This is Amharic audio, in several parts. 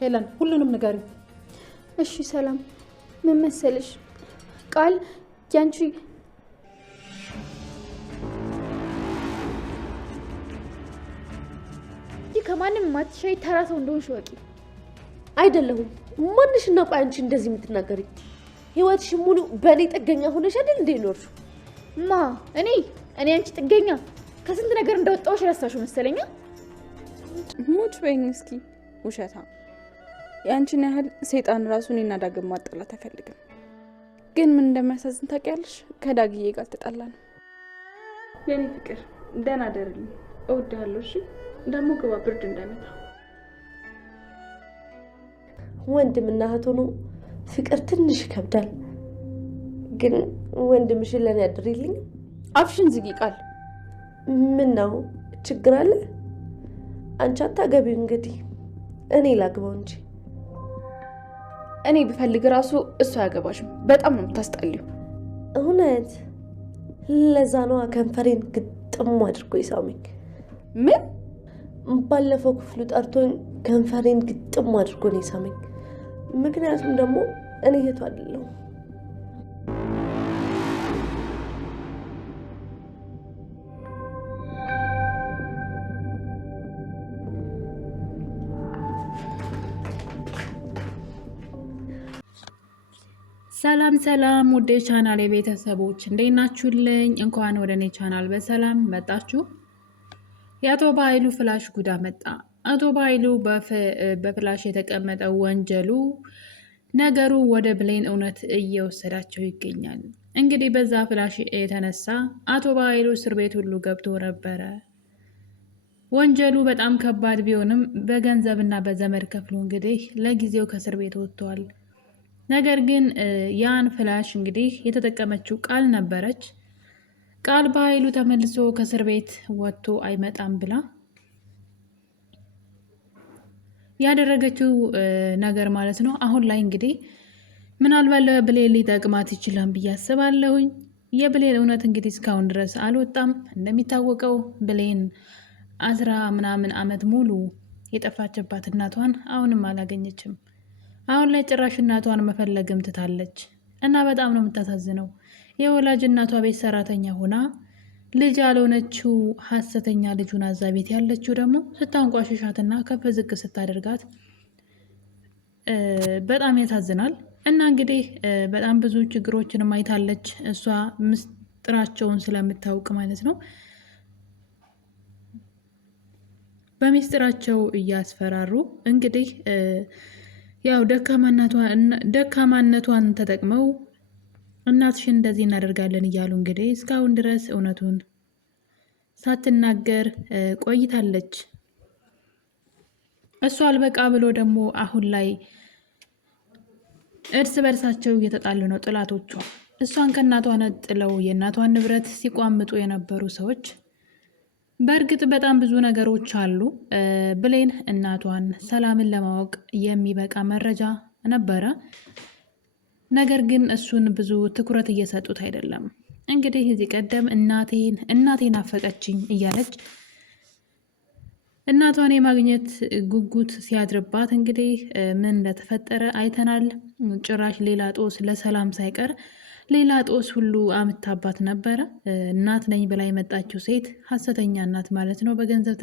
ሄለን ሁሉንም ንገሪኝ። እሺ ሰላም፣ ምን መሰለሽ ቃል ያንቺ ከማንም ማትሻይ ተራ ሰው እንደሆንሽ ወቂ። አይደለሁም። ማንሽና ቆይ አንቺ እንደዚህ የምትናገሪ? ህይወትሽ ሙሉ በእኔ ጥገኛ ሆነሽ አይደል እንዴ ኖርሽው? እኔ አንቺ ጥገኛ ከስንት ነገር እንደወጣሁሽ ረሳሽው መሰለኛ። ሙች በይኝ እስኪ ውሸታ። ያንቺን ያህል ሰይጣን ራሱ እኔና ዳግም ማጣላት አይፈልግም። ግን ምን እንደሚያሳዝን ታውቂያለሽ? ከዳግዬ ጋር ተጣላን። የኔ ፍቅር ደህና ደርልኝ፣ እወድሃለሁ። እሺ ደግሞ ግባ፣ ብርድ እንዳይመታ። ወንድምና እህት ሆኖ ፍቅር ትንሽ ይከብዳል። ግን ወንድምሽን ለኔ ያድርልኝ። አፍሽን ዝጊ ቃል። ምን ነው ችግር አለ? አንቺ አታገቢው እንግዲህ እኔ ላግባው እንጂ። እኔ ብፈልግ ራሱ እሱ አያገባሽም። በጣም ነው የምታስጠልዩ። እውነት ለዛ ነው ከንፈሬን ግጥም አድርጎ ይሳመኝ። ምን? ባለፈው ክፍሉ ጠርቶኝ ከንፈሬን ግጥም አድርጎ ነው ይሳመኝ። ምክንያቱም ደግሞ እኔ እህቱ አይደለሁ። ሰላም ሰላም ውድ ቻናል የቤተሰቦች እንዴት ናችሁልኝ? እንኳን ወደ እኔ ቻናል በሰላም መጣችሁ። የአቶ በኃይሉ ፍላሽ ጉዳ መጣ። አቶ በኃይሉ በፍላሽ የተቀመጠው ወንጀሉ ነገሩ ወደ ብሌን እውነት እየወሰዳቸው ይገኛል። እንግዲህ በዛ ፍላሽ የተነሳ አቶ በኃይሉ እስር ቤት ሁሉ ገብቶ ነበረ። ወንጀሉ በጣም ከባድ ቢሆንም በገንዘብና በዘመድ ከፍሎ እንግዲህ ለጊዜው ከእስር ቤት ወጥቷል። ነገር ግን ያን ፍላሽ እንግዲህ የተጠቀመችው ቃል ነበረች። ቃል በኃይሉ ተመልሶ ከእስር ቤት ወጥቶ አይመጣም ብላ ያደረገችው ነገር ማለት ነው። አሁን ላይ እንግዲህ ምናልባት ለብሌን ሊጠቅማት ይችላል ብዬ አስባለሁኝ። የብሌን እውነት እንግዲህ እስካሁን ድረስ አልወጣም። እንደሚታወቀው ብሌን 10 ምናምን ዓመት ሙሉ የጠፋችባት እናቷን አሁንም አላገኘችም። አሁን ላይ ጭራሽ እናቷን መፈለግም ትታለች እና በጣም ነው የምታሳዝነው። የወላጅ እናቷ ቤት ሰራተኛ ሆና ልጅ ያልሆነችው ሀሰተኛ ልጁን አዛ ቤት ያለችው ደግሞ ስታንቋሽሻትና ከፍ ዝቅ ስታደርጋት በጣም ያሳዝናል። እና እንግዲህ በጣም ብዙ ችግሮችን ማይታለች እሷ ምስጢራቸውን ስለምታውቅ ማለት ነው። በሚስጥራቸው እያስፈራሩ እንግዲህ ያው ደካማነቷን ተጠቅመው እናትሽን እንደዚህ እናደርጋለን እያሉ እንግዲህ እስካሁን ድረስ እውነቱን ሳትናገር ቆይታለች። እሱ አልበቃ ብሎ ደግሞ አሁን ላይ እርስ በርሳቸው እየተጣሉ ነው ጥላቶቿ። እሷን ከእናቷ ነጥለው የእናቷን ንብረት ሲቋምጡ የነበሩ ሰዎች። በእርግጥ በጣም ብዙ ነገሮች አሉ። ብሌን እናቷን ሰላምን ለማወቅ የሚበቃ መረጃ ነበረ። ነገር ግን እሱን ብዙ ትኩረት እየሰጡት አይደለም። እንግዲህ እዚህ ቀደም እናቴን አፈቀችኝ እያለች እናቷን የማግኘት ጉጉት ሲያድርባት እንግዲህ ምን እንደተፈጠረ አይተናል። ጭራሽ ሌላ ጦስ ለሰላም ሳይቀር ሌላ ጦስ ሁሉ አምታባት ነበረ። እናት ነኝ ብላ የመጣችው ሴት ሀሰተኛ እናት ማለት ነው። በገንዘብ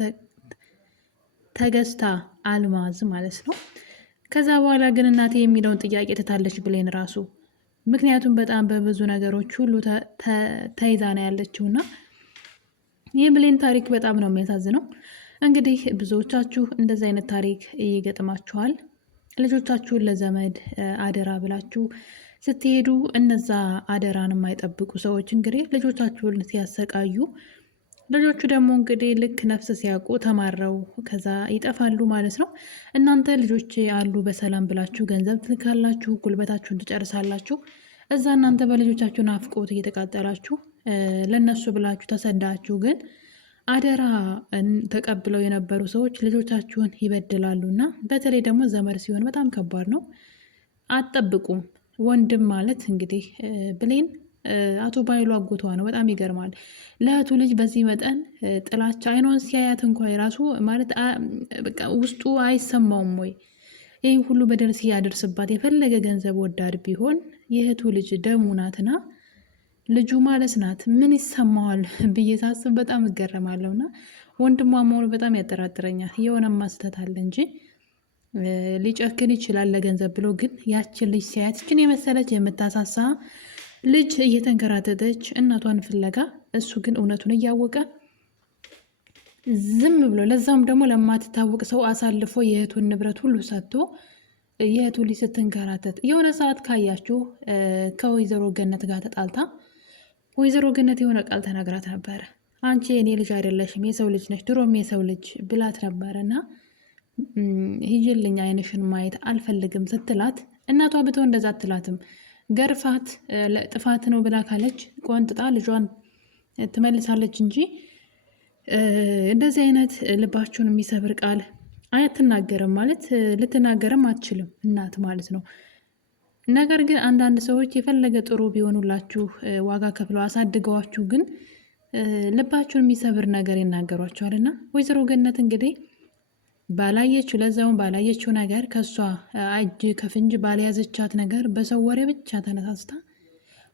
ተገዝታ አልማዝ ማለት ነው። ከዛ በኋላ ግን እናቴ የሚለውን ጥያቄ ትታለች ብሌን ራሱ። ምክንያቱም በጣም በብዙ ነገሮች ሁሉ ተይዛ ነው ያለችውና የብሌን ታሪክ በጣም ነው የሚያሳዝነው። እንግዲህ ብዙዎቻችሁ እንደዚህ አይነት ታሪክ ይገጥማችኋል። ልጆቻችሁን ለዘመድ አደራ ብላችሁ ስትሄዱ እነዛ አደራን የማይጠብቁ ሰዎች እንግዲህ ልጆቻችሁን ሲያሰቃዩ፣ ልጆቹ ደግሞ እንግዲህ ልክ ነፍስ ሲያውቁ ተማረው ከዛ ይጠፋሉ ማለት ነው። እናንተ ልጆች አሉ በሰላም ብላችሁ ገንዘብ ትልካላችሁ፣ ጉልበታችሁን ትጨርሳላችሁ። እዛ እናንተ በልጆቻችሁ ናፍቆት እየተቃጠላችሁ ለነሱ ብላችሁ ተሰዳችሁ፣ ግን አደራ ተቀብለው የነበሩ ሰዎች ልጆቻችሁን ይበድላሉ። እና በተለይ ደግሞ ዘመድ ሲሆን በጣም ከባድ ነው። አትጠብቁም። ወንድም ማለት እንግዲህ ብሌን አቶ በኃይሉ አጎቷ ነው። በጣም ይገርማል። ለእህቱ ልጅ በዚህ መጠን ጥላቻ አይኗን ሲያያት እንኳ የራሱ ማለት በቃ ውስጡ አይሰማውም ወይ? ይህን ሁሉ በደል ሲያደርስባት የፈለገ ገንዘብ ወዳድ ቢሆን የእህቱ ልጅ ደሙ ናትና ልጁ ማለት ናት። ምን ይሰማዋል ብዬ ሳስብ በጣም እገረማለሁና ወንድሟ መሆኑ በጣም ያጠራጥረኛል። የሆነ ማስተት አለ እንጂ ሊጨክን ይችላል ለገንዘብ ብሎ። ግን ያችን ልጅ ሲያያት ይችን የመሰለች የምታሳሳ ልጅ እየተንከራተተች እናቷን ፍለጋ፣ እሱ ግን እውነቱን እያወቀ ዝም ብሎ ለዛም ደግሞ ለማትታወቅ ሰው አሳልፎ የእህቱን ንብረት ሁሉ ሰጥቶ የእህቱ ልጅ ስትንከራተት የሆነ ሰዓት ካያችሁ ከወይዘሮ ገነት ጋር ተጣልታ ወይዘሮ ገነት የሆነ ቃል ተናግራት ነበረ። አንቺ የኔ ልጅ አይደለሽም የሰው ልጅ ነሽ፣ ድሮም የሰው ልጅ ብላት ነበረና ሂጅልኝ አይንሽን ማየት አልፈልግም ስትላት፣ እናቷ ብትሆን እንደዛ አትላትም። ገርፋት ጥፋት ነው ብላ ካለች ቆንጥጣ ልጇን ትመልሳለች እንጂ እንደዚህ አይነት ልባችሁን የሚሰብር ቃል አትናገርም። ማለት ልትናገርም አትችልም እናት ማለት ነው። ነገር ግን አንዳንድ ሰዎች የፈለገ ጥሩ ቢሆኑላችሁ ዋጋ ከፍለው አሳድገዋችሁ ግን ልባችሁን የሚሰብር ነገር ይናገሯቸዋል። እና ወይዘሮ ገነት እንግዲህ ባላየችው ለዛውን ባላየችው ነገር ከሷ እጅ ከፍንጅ ባልያዘቻት ነገር በሰው ወሬ ብቻ ተነሳስታ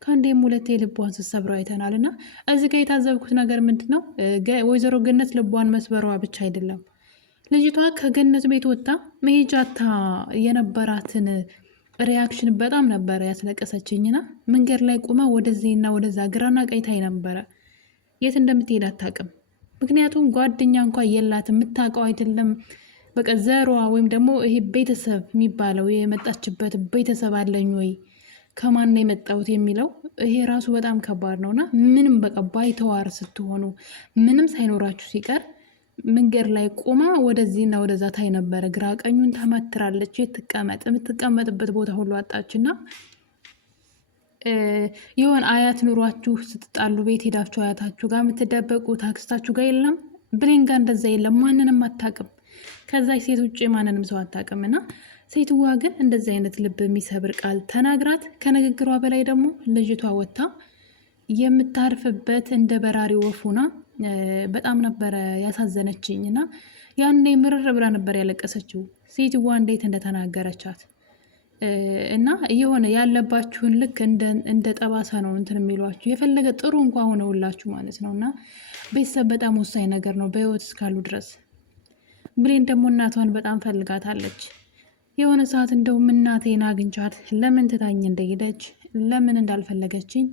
ከአንዴም ሁለቴ ልቧን ስትሰብረው አይተናል። እና እዚህ ጋር የታዘብኩት ነገር ምንድን ነው? ወይዘሮ ገነት ልቧን መስበሯ ብቻ አይደለም፣ ልጅቷ ከገነት ቤት ወጣ መሄጃታ የነበራትን ሪያክሽን በጣም ነበረ ያስለቀሰችኝና መንገድ ላይ ቁማ ወደዚህና ወደዛ ግራና ቀኝታይ ነበረ። የት እንደምትሄድ አታውቅም። ምክንያቱም ጓደኛ እንኳ የላት የምታውቀው አይደለም። በቃ ዘሯ ወይም ደግሞ ይሄ ቤተሰብ የሚባለው የመጣችበት ቤተሰብ አለኝ ወይ ከማን ነው የመጣሁት የሚለው ይሄ ራሱ በጣም ከባድ ነውና ምንም በቃ ባይተዋር ስትሆኑ ምንም ሳይኖራችሁ ሲቀር መንገድ ላይ ቁማ ወደዚህና ወደዛ ታይ ነበረ። ግራ ቀኙን ተመትራለች። የትቀመጥ የምትቀመጥበት ቦታ ሁሉ አጣችና የሆነ አያት ኑሯችሁ ስትጣሉ ቤት ሄዳችሁ አያታችሁ ጋር የምትደበቁ ታክስታችሁ ጋር የለም። ብሌን ጋር እንደዛ የለም። ማንንም አታውቅም። ከዛ ሴት ውጭ ማንንም ሰው አታውቅም። እና ሴትዋ ግን እንደዚህ አይነት ልብ የሚሰብር ቃል ተናግራት ከንግግሯ በላይ ደግሞ ልጅቷ ወጥታ የምታርፍበት እንደ በራሪ ወፉና በጣም ነበረ ያሳዘነችኝ። እና ያኔ ምርር ብላ ነበር ያለቀሰችው ሴትዋ እንዴት እንደተናገረቻት እና የሆነ ያለባችሁን ልክ እንደ ጠባሳ ነው እንትን የሚሏችሁ የፈለገ ጥሩ እንኳ ሆነውላችሁ ማለት ነው። እና ቤተሰብ በጣም ወሳኝ ነገር ነው በህይወት እስካሉ ድረስ። ብሌን ደግሞ እናቷን በጣም ፈልጋታለች። የሆነ ሰዓት እንደውም እናቴን አግኝቻት ለምን ትታኝ እንደሄደች፣ ለምን እንዳልፈለገችኝ፣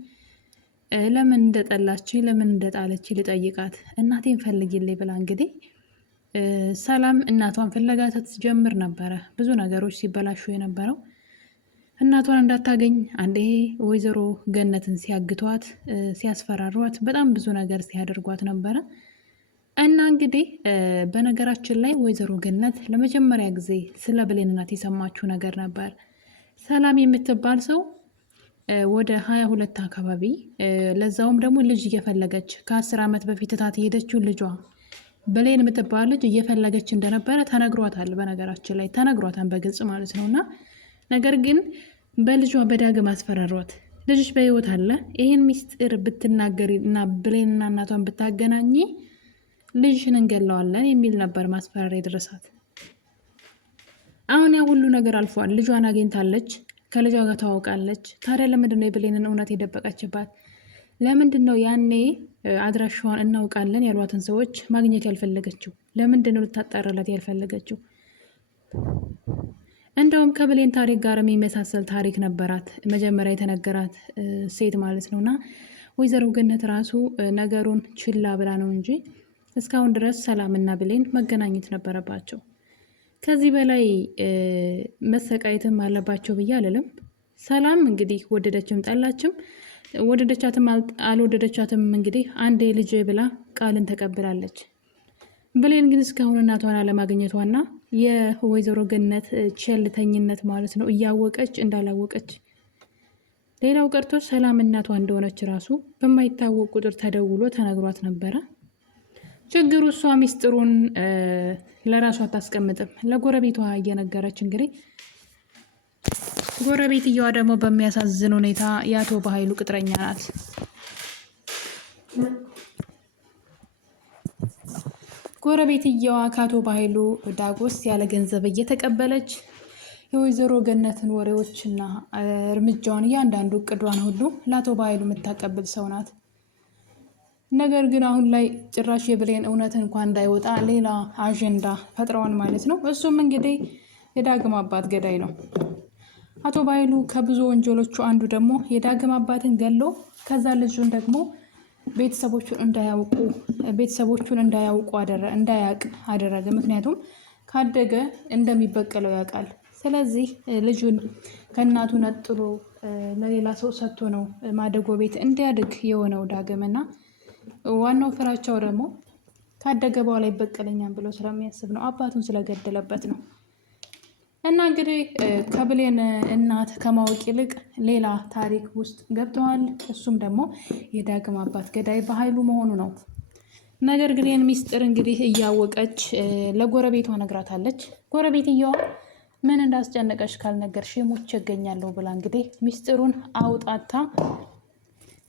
ለምን እንደጠላችኝ፣ ለምን እንደጣለችኝ ልጠይቃት እናቴን ፈልጊልኝ ብላ እንግዲህ ሰላም እናቷን ፍለጋ ስትጀምር ነበረ ብዙ ነገሮች ሲበላሹ የነበረው። እናቷን እንዳታገኝ አንዴ ወይዘሮ ገነትን ሲያግቷት፣ ሲያስፈራሯት፣ በጣም ብዙ ነገር ሲያደርጓት ነበረ። እና እንግዲህ በነገራችን ላይ ወይዘሮ ገነት ለመጀመሪያ ጊዜ ስለ ብሌን እናት የሰማችው ነገር ነበር። ሰላም የምትባል ሰው ወደ 22 አካባቢ ለዛውም ደግሞ ልጅ እየፈለገች ከ10 ዓመት በፊት ታት የሄደችው ልጇ ብሌን የምትባል ልጅ እየፈለገች እንደነበረ ተነግሯታል። በነገራችን ላይ ተነግሯታል በግልጽ ማለት ነው። እና ነገር ግን በልጇ በዳግም አስፈራሯት። ልጅሽ በህይወት አለ፣ ይህን ሚስጥር ብትናገሪ እና ብሌንና እናቷን ብታገናኝ ልጅሽን እንገለዋለን የሚል ነበር ማስፈራሪያ የደረሳት። አሁን ያ ሁሉ ነገር አልፏል። ልጇን አግኝታለች፣ ከልጇ ጋር ተዋውቃለች። ታዲያ ለምንድን ነው የብሌንን እውነት የደበቀችባት? ለምንድን ነው ያኔ አድራሻዋን እናውቃለን ያሏትን ሰዎች ማግኘት ያልፈለገችው? ለምንድን ነው ልታጣራላት ያልፈለገችው? እንደውም ከብሌን ታሪክ ጋር የሚመሳሰል ታሪክ ነበራት መጀመሪያ የተነገራት ሴት ማለት ነውና ወይዘሮ ገነት ራሱ ነገሩን ችላ ብላ ነው እንጂ እስካሁን ድረስ ሰላምና ብሌን መገናኘት ነበረባቸው። ከዚህ በላይ መሰቃየትም አለባቸው ብዬ አልልም። ሰላም እንግዲህ ወደደችም ጠላችም፣ ወደደቻትም አልወደደቻትም እንግዲህ አንዴ ልጅ ብላ ቃልን ተቀብላለች። ብሌን ግን እስካሁን እናቷን አለማግኘቷና የወይዘሮ ገነት ቸልተኝነት ማለት ነው እያወቀች እንዳላወቀች፣ ሌላው ቀርቶ ሰላም እናቷ እንደሆነች ራሱ በማይታወቅ ቁጥር ተደውሎ ተነግሯት ነበረ። ችግሩ እሷ ሚስጥሩን ለራሷ አታስቀምጥም፣ ለጎረቤቷ እየነገረች እንግዲህ ጎረቤትየዋ ደግሞ በሚያሳዝን ሁኔታ የአቶ በኃይሉ ቅጥረኛ ናት። ጎረቤትየዋ ከአቶ በኃይሉ ዳጎስ ያለ ገንዘብ እየተቀበለች የወይዘሮ ገነትን ወሬዎችና እርምጃዋን እያንዳንዱ እቅዷን ሁሉ ለአቶ በኃይሉ የምታቀብል ሰው ናት። ነገር ግን አሁን ላይ ጭራሽ የብሌን እውነት እንኳን እንዳይወጣ ሌላ አጀንዳ ፈጥረዋል ማለት ነው። እሱም እንግዲህ የዳግም አባት ገዳይ ነው። አቶ በኃይሉ ከብዙ ወንጀሎቹ አንዱ ደግሞ የዳግም አባትን ገሎ ከዛ ልጁን ደግሞ ቤተሰቦቹን እንዳያውቅ አደረገ። ምክንያቱም ካደገ እንደሚበቀለው ያውቃል። ስለዚህ ልጁን ከእናቱ ነጥሎ ለሌላ ሰው ሰጥቶ ነው ማደጎ ቤት እንዲያድግ የሆነው ዳግምና ዋናው ፍራቻው ደግሞ ካደገ በኋላ ይበቀለኛል ብሎ ስለሚያስብ ነው፣ አባቱን ስለገደለበት ነው። እና እንግዲህ ከብሌን እናት ከማወቅ ይልቅ ሌላ ታሪክ ውስጥ ገብተዋል። እሱም ደግሞ የዳግም አባት ገዳይ በኃይሉ መሆኑ ነው። ነገር ግን ይህን ሚስጥር እንግዲህ እያወቀች ለጎረቤቷ ነግራታለች። ጎረቤትየዋ ምን እንዳስጨነቀሽ ካልነገርሽ ሞቼ እገኛለሁ ብላ እንግዲህ ሚስጥሩን አውጣታ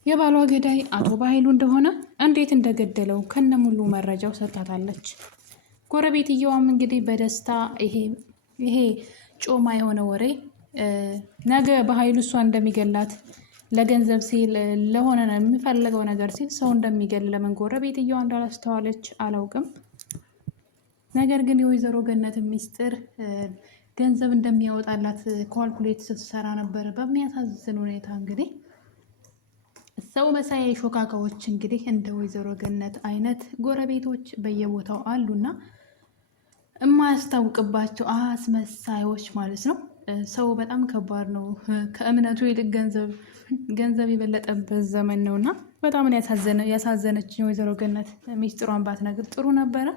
የባሏ ገዳይ አቶ በኃይሉ እንደሆነ እንዴት እንደገደለው ከነሙሉ መረጃው ሰጥታታለች። ጎረቤትየዋም እንግዲህ በደስታ ይሄ ጮማ የሆነ ወሬ ነገ በኃይሉ እሷ እንደሚገላት ለገንዘብ ሲል ለሆነ የሚፈልገው ነገር ሲል ሰው እንደሚገል ለምን ጎረቤትየዋ እንዳላስተዋለች አላውቅም። ነገር ግን የወይዘሮ ገነትን ሚስጥር ገንዘብ እንደሚያወጣላት ኳልኩሌት ስትሰራ ነበር። በሚያሳዝን ሁኔታ እንግዲህ ሰው መሳይ ሾካካዎች እንግዲህ እንደ ወይዘሮ ገነት አይነት ጎረቤቶች በየቦታው አሉና የማያስታውቅባቸው አስመሳዮች ማለት ነው። ሰው በጣም ከባድ ነው። ከእምነቱ ይልቅ ገንዘብ የበለጠበት ዘመን ነው እና በጣም ያሳዘነች ወይዘሮ ገነት ሚስጥሯን ባትነግር ጥሩ ነበረ።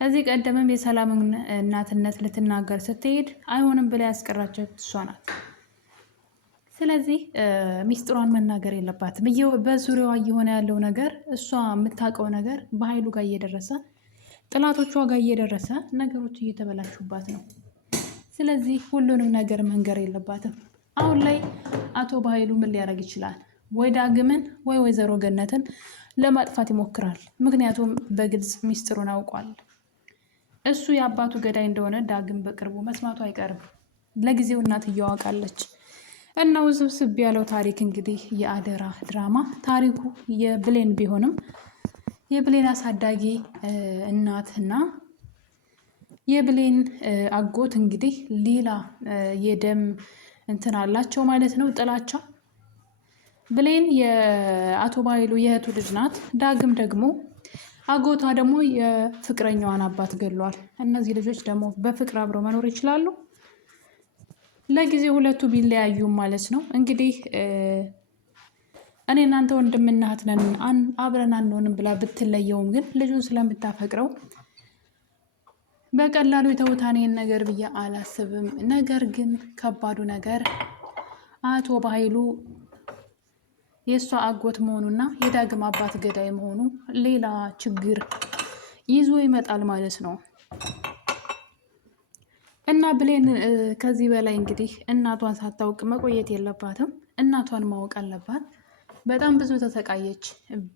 እዚህ ቀደምም የሰላምን እናትነት ልትናገር ስትሄድ አይሆንም ብላ ያስቀራቻት እሷ ናት። ስለዚህ ሚስጥሯን መናገር የለባትም። በዙሪያዋ እየሆነ ያለው ነገር እሷ የምታውቀው ነገር በኃይሉ ጋር እየደረሰ ጥላቶቿ ጋር እየደረሰ ነገሮች እየተበላሹባት ነው። ስለዚህ ሁሉንም ነገር መንገር የለባትም። አሁን ላይ አቶ በኃይሉ ምን ሊያደርግ ይችላል? ወይ ዳግምን ወይ ወይዘሮ ገነትን ለማጥፋት ይሞክራል። ምክንያቱም በግልጽ ሚስጥሩን አውቋል። እሱ የአባቱ ገዳይ እንደሆነ ዳግም በቅርቡ መስማቱ አይቀርም። ለጊዜው እናትየው አውቃለች። እና ውስብስብ ያለው ታሪክ እንግዲህ የአደራ ድራማ ታሪኩ የብሌን ቢሆንም የብሌን አሳዳጊ እናትና የብሌን አጎት እንግዲህ ሌላ የደም እንትን አላቸው ማለት ነው፣ ጥላቻ። ብሌን የአቶ በኃይሉ የእህቱ ልጅ ናት። ዳግም ደግሞ አጎቷ ደግሞ የፍቅረኛዋን አባት ገሏል። እነዚህ ልጆች ደግሞ በፍቅር አብረው መኖር ይችላሉ? ለጊዜው ሁለቱ ቢለያዩም ማለት ነው። እንግዲህ እኔ እናንተ ወንድምና እህት ነን አብረን አንሆንም ብላ ብትለየውም ግን ልጁን ስለምታፈቅረው በቀላሉ የተውታኔን ነገር ብዬ አላስብም። ነገር ግን ከባዱ ነገር አቶ በኃይሉ የእሷ አጎት መሆኑና የዳግም አባት ገዳይ መሆኑ ሌላ ችግር ይዞ ይመጣል ማለት ነው። እና ብሌን ከዚህ በላይ እንግዲህ እናቷን ሳታውቅ መቆየት የለባትም። እናቷን ማወቅ አለባት። በጣም ብዙ ተሰቃየች፣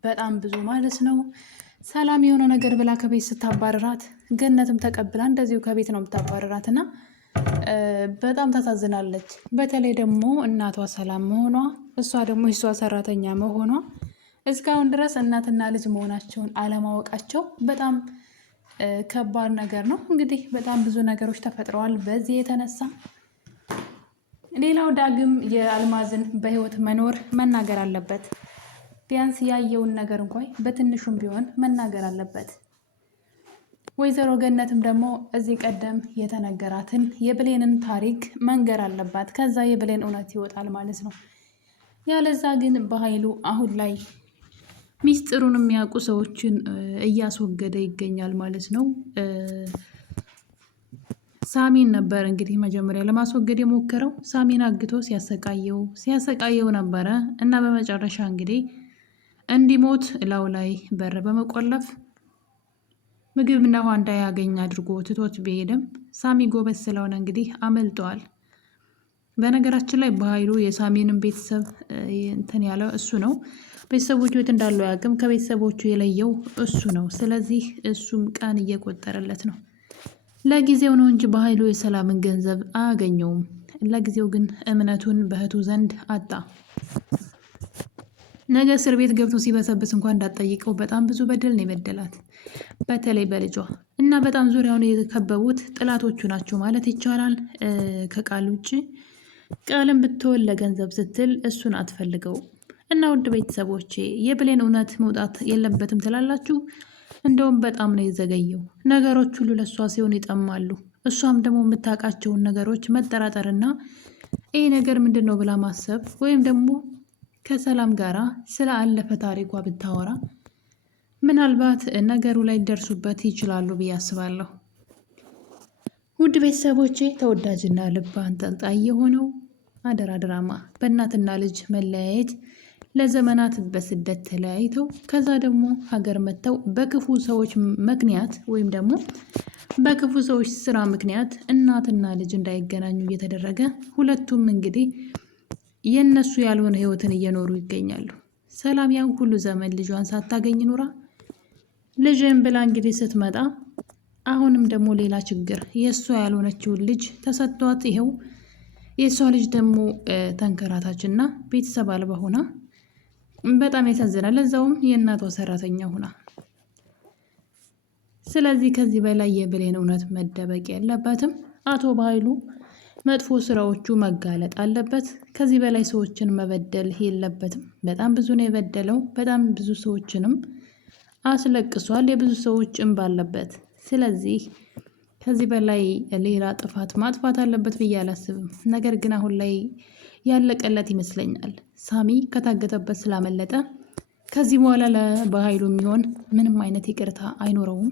በጣም ብዙ ማለት ነው። ሰላም የሆነ ነገር ብላ ከቤት ስታባረራት ገነትም ተቀብላ እንደዚሁ ከቤት ነው የምታባረራት እና በጣም ታሳዝናለች። በተለይ ደግሞ እናቷ ሰላም መሆኗ፣ እሷ ደግሞ የሷ ሰራተኛ መሆኗ፣ እስካሁን ድረስ እናትና ልጅ መሆናቸውን አለማወቃቸው በጣም ከባድ ነገር ነው። እንግዲህ በጣም ብዙ ነገሮች ተፈጥረዋል በዚህ የተነሳ። ሌላው ዳግም የአልማዝን በህይወት መኖር መናገር አለበት። ቢያንስ ያየውን ነገር እንኳን በትንሹም ቢሆን መናገር አለበት። ወይዘሮ ገነትም ደግሞ እዚህ ቀደም የተነገራትን የብሌንን ታሪክ መንገር አለባት። ከዛ የብሌን እውነት ይወጣል ማለት ነው። ያለዛ ግን በኃይሉ አሁን ላይ ሚስጥሩን የሚያውቁ ሰዎችን እያስወገደ ይገኛል ማለት ነው። ሳሚን ነበር እንግዲህ መጀመሪያ ለማስወገድ የሞከረው። ሳሚን አግቶ ሲያሰቃየው ነበረ እና በመጨረሻ እንግዲህ እንዲሞት እላው ላይ በር በመቆለፍ ምግብና ውሃ እንዳያገኝ አድርጎ ትቶት ቢሄድም ሳሚ ጎበዝ ስለሆነ እንግዲህ አመልጠዋል። በነገራችን ላይ በኃይሉ የሳሚንም ቤተሰብ እንትን ያለው እሱ ነው። ቤተሰቦቹ የት እንዳሉ አያውቅም። ከቤተሰቦቹ የለየው እሱ ነው። ስለዚህ እሱም ቀን እየቆጠረለት ነው። ለጊዜው ነው እንጂ በኃይሉ የሰላምን ገንዘብ አያገኘውም። ለጊዜው ግን እምነቱን በእህቱ ዘንድ አጣ። ነገ እስር ቤት ገብቶ ሲበሰብስ እንኳን እንዳትጠይቀው በጣም ብዙ በደል ነው የበደላት፣ በተለይ በልጇ እና በጣም ዙሪያውን የተከበቡት ጥላቶቹ ናቸው ማለት ይቻላል። ከቃል ውጭ ቃልን ብትወል ለገንዘብ ስትል እሱን አትፈልገው። እና ውድ ቤተሰቦቼ የብሌን እውነት መውጣት የለበትም ትላላችሁ? እንደውም በጣም ነው የዘገየው። ነገሮች ሁሉ ለእሷ ሲሆን ይጠማሉ። እሷም ደግሞ የምታውቃቸውን ነገሮች መጠራጠርና ይህ ነገር ምንድን ነው ብላ ማሰብ ወይም ደግሞ ከሰላም ጋራ ስለ አለፈ ታሪኳ ብታወራ ምናልባት ነገሩ ላይ ደርሱበት ይችላሉ ብዬ አስባለሁ። ውድ ቤተሰቦቼ ተወዳጅና ልብ አንጠልጣይ የሆነው አደራ ድራማ በእናትና ልጅ መለያየት ለዘመናት በስደት ተለያይተው ከዛ ደግሞ ሀገር መጥተው በክፉ ሰዎች ምክንያት ወይም ደግሞ በክፉ ሰዎች ስራ ምክንያት እናትና ልጅ እንዳይገናኙ እየተደረገ ሁለቱም እንግዲህ የነሱ ያልሆነ ህይወትን እየኖሩ ይገኛሉ። ሰላም ያን ሁሉ ዘመን ልጇን ሳታገኝ ኑራ ልጅን ብላ እንግዲህ ስትመጣ አሁንም ደግሞ ሌላ ችግር የእሷ ያልሆነችውን ልጅ ተሰጥቷት ይኸው የእሷ ልጅ ደግሞ ተንከራታችና ቤተሰብ አልባ ሆና በጣም ያሳዝናል። ለዛውም የእናቷ ሰራተኛ ሆና። ስለዚህ ከዚህ በላይ የብሌን እውነት መደበቅ የለበትም። አቶ በኃይሉ መጥፎ ስራዎቹ መጋለጥ አለበት። ከዚህ በላይ ሰዎችን መበደል የለበትም። በጣም ብዙ ነው የበደለው። በጣም ብዙ ሰዎችንም አስለቅሷል። የብዙ ሰዎች እንባ አለበት። ስለዚህ ከዚህ በላይ ሌላ ጥፋት ማጥፋት አለበት ብዬ አላስብም። ነገር ግን አሁን ላይ ያለቀለት ይመስለኛል። ሳሚ ከታገተበት ስላመለጠ ከዚህ በኋላ ለበኃይሉ የሚሆን ምንም አይነት ይቅርታ አይኖረውም።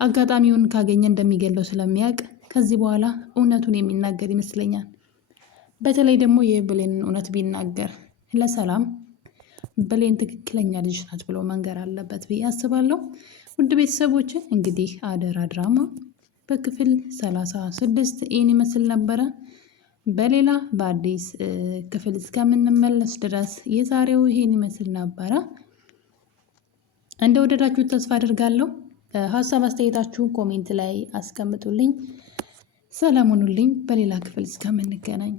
አጋጣሚውን ካገኘ እንደሚገለው ስለሚያውቅ ከዚህ በኋላ እውነቱን የሚናገር ይመስለኛል። በተለይ ደግሞ የብሌንን እውነት ቢናገር ለሰላም ብሌን ትክክለኛ ልጅ ናት ብሎ መንገር አለበት ብዬ አስባለሁ። ውድ ቤተሰቦች እንግዲህ አደራ ድራማ በክፍል 36 ይህን ይመስል ነበረ። በሌላ በአዲስ ክፍል እስከምንመለስ ድረስ የዛሬው ይሄን ይመስል ነበረ። እንደወደዳችሁ ተስፋ አድርጋለሁ። ሀሳብ አስተያየታችሁን ኮሜንት ላይ አስቀምጡልኝ። ሰላም ሁኑልኝ። በሌላ ክፍል እስከምንገናኝ